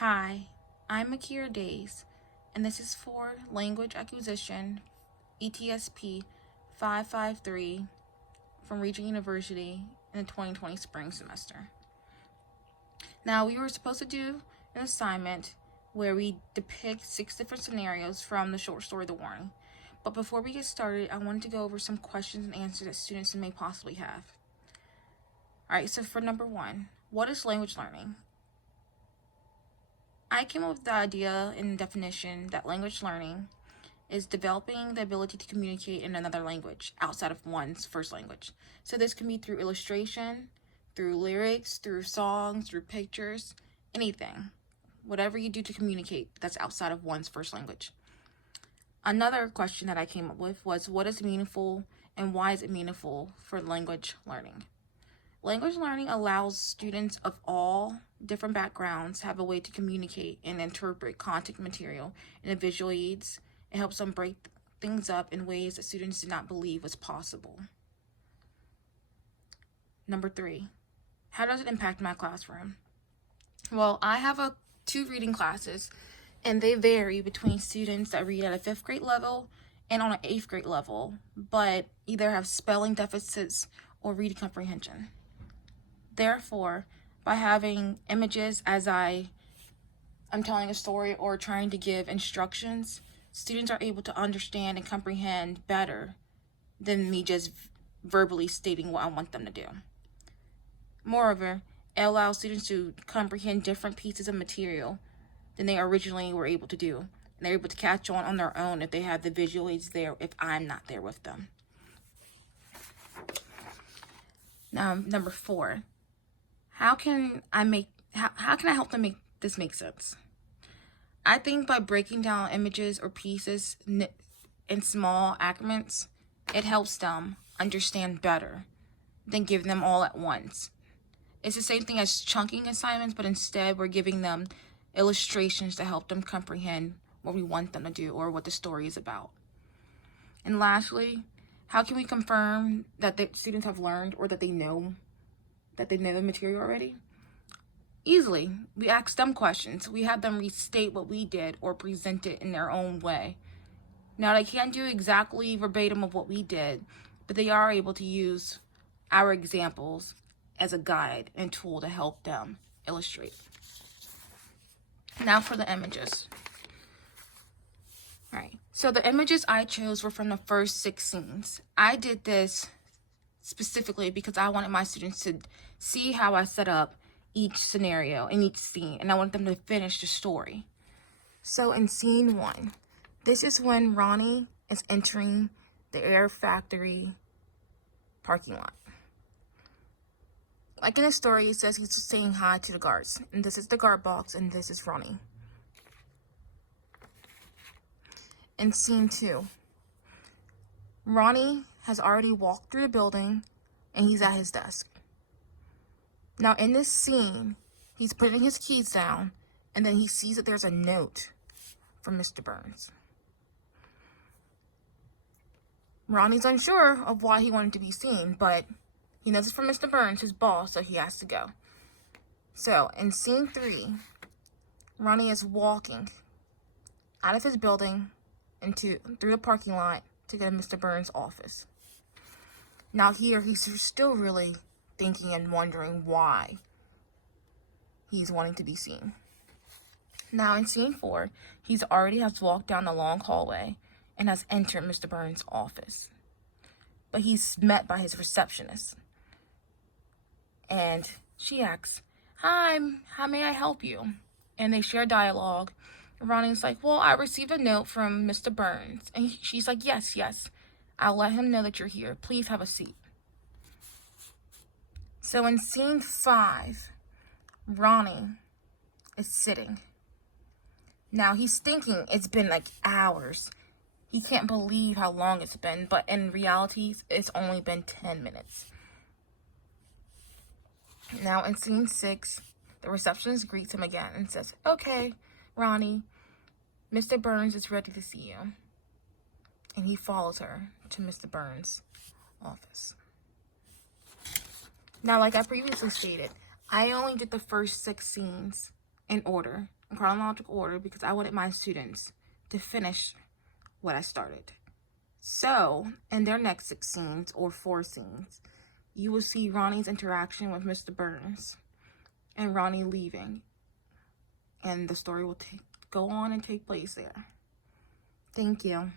Hi, I'm Akira Days, and this is for Language Acquisition ETSP 553 from Regent University in the 2020 spring semester. Now, we were supposed to do an assignment where we depict 6 different scenarios from the short story The Warning. But before we get started, I wanted to go over some questions and answers that students may possibly have. Alright, so for number 1, what is language learning? I came up with the idea and definition that language learning is developing the ability to communicate in another language outside of one's first language. So this can be through illustration, through lyrics, through songs, through pictures, anything. Whatever you do to communicate that's outside of one's first language. Another question that I came up with was, what is meaningful and why is it meaningful for language learning? Language learning allows students of all different backgrounds have a way to communicate and interpret content material in a visual aids. It helps them break things up in ways that students did not believe was possible. Number 3, how does it impact my classroom? Well, I have 2 reading classes, and they vary between students that read at a 5th grade level and on an 8th grade level, but either have spelling deficits or reading comprehension. Therefore, by having images as I'm telling a story or trying to give instructions, students are able to understand and comprehend better than me just verbally stating what I want them to do. Moreover, it allows students to comprehend different pieces of material than they originally were able to do. And they're able to catch on their own if they have the visual aids there, if I'm not there with them. Now, number 4. How can I help them make this make sense? I think by breaking down images or pieces in small increments, it helps them understand better than giving them all at once. It's the same thing as chunking assignments, but instead we're giving them illustrations to help them comprehend what we want them to do or what the story is about. And lastly, how can we confirm that the students have learned or that they know the material already? Easily. We ask them questions. We have them restate what we did or present it in their own way. Now, they can't do exactly verbatim of what we did, but they are able to use our examples as a guide and tool to help them illustrate. Now for the images. All right, so the images I chose were from the first 6 scenes. I did this specifically because I wanted my students to see how I set up each scenario in each scene, and I want them to finish the story. So in scene 1, this is when Ronnie is entering the Air Factory parking lot. Like in the story, it says he's saying hi to the guards, and this is the guard box, and this is Ronnie. In scene 2, Ronnie has already walked through the building, and he's at his desk. Now in this scene, he's putting his keys down, and then he sees that there's a note from Mr. Burns. Ronnie's unsure of why he wanted to be seen, but he knows it's from Mr. Burns, his boss, so he has to go. So in scene 3, Ronnie is walking out of his building through the parking lot to go to Mr. Burns' office. Now here, he's still really thinking and wondering why he's wanting to be seen. Now in scene 4, he's already has walked down the long hallway and has entered Mr. Burns' office. But he's met by his receptionist. And she asks, "Hi, how may I help you?" And they share dialogue. Ronnie's like, "Well, I received a note from Mr. Burns." And she's like, yes, I'll let him know that you're here. Please have a seat. So in scene 5, Ronnie is sitting. Now he's thinking it's been like hours. He can't believe how long it's been, but in reality, it's only been 10 minutes. Now in scene 6, the receptionist greets him again and says, "Okay, Ronnie, Mr. Burns is ready to see you." And he follows her to Mr. Burns' office. Now, like I previously stated, I only did the first 6 scenes in order in chronological order because I wanted my students to finish what I started. So, in their next 6 scenes, or 4 scenes, you will see Ronnie's interaction with Mr. Burns and Ronnie leaving. And the story will go on and take place there. Thank you.